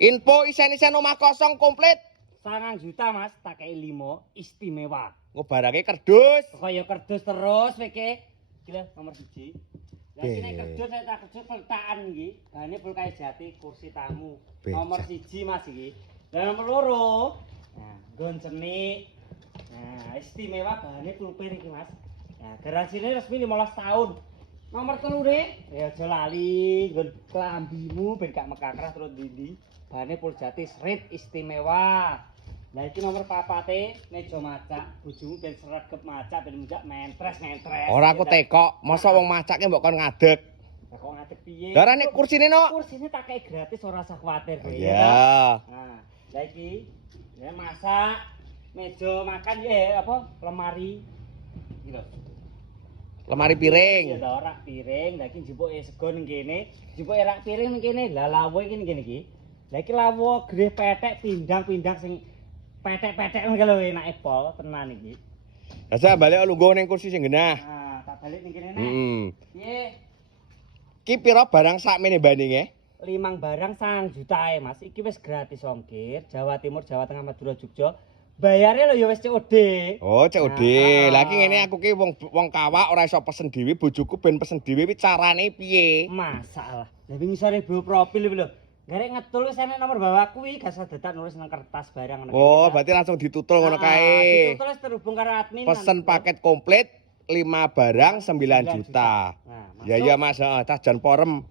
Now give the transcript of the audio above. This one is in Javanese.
Info isen-isen omah kosong komplit. 9 juta Mas, tak kei 5 istimewa. Ngobarake kerdus. Kaya kerdus terus weke. Gila nomor 1. Lah iki nek kerdus saya tak kerdus peltakan iki. Bahane pulkai jati kursi tamu. Nomor 1 Mas iki. Lah nomor 2. Nah, gonceni. Nah, istimewa bahane pulpen iki Mas. Nah, garansinya resmi 15 tahun. Nomor 3 ya aja lali nggon klambimu ben gak mekakrah terus ndi. Bahane Puljati Srit istimewa. Nah iki nomor 4 meja macak, bojomu ben sregep macak ben mundak mentres-mentres. Ora aku tekok, masa wong macake mbok kon ngadeg. Lah kok ngadeg piye? Darane kursine no. Kursine tak kei gratis ora usah kuwatir kowe. Iya. Nah, lah iki ya masak, meja makan ya apa lemari. Iki lho. Lemari piring. Ya rak piring, lah iki njupuke sego ning kene, njupuke rak piring ning kene. Lah lawo iki ning kene iki. Lah iki lawo gede petek pindang-pindang sing petek-petek ngono lho enake pol tenan iki. Lah saya balik lungguh ning kursi sing genah. Nah, tak balik ning kene nek. Piye? Ki pira barang sakmene bandinge? 5 barang 1 juta Mas. Iki wis gratis ongkir, Jawa Timur, Jawa Tengah, Madura, Jogja. Bayare lho ya wis COD. Oh, COD. Lah iki ngene aku ki wong kawak ora iso pesen dhewe, bojoku ben pesen dhewe wi carane piye? Masalah. Lah wingi sore bio profil lho. Garek ngetul wis enek nomor bawahku iki gak sedetak nulis nang kertas barang ngono. Oh, berarti langsung ditutul ngono kae. Ditutul wis terhubung karo admin. Pesen paket komplit 5 barang 9 juta. Nah, Ya ya Mas, heeh, tas jan porem.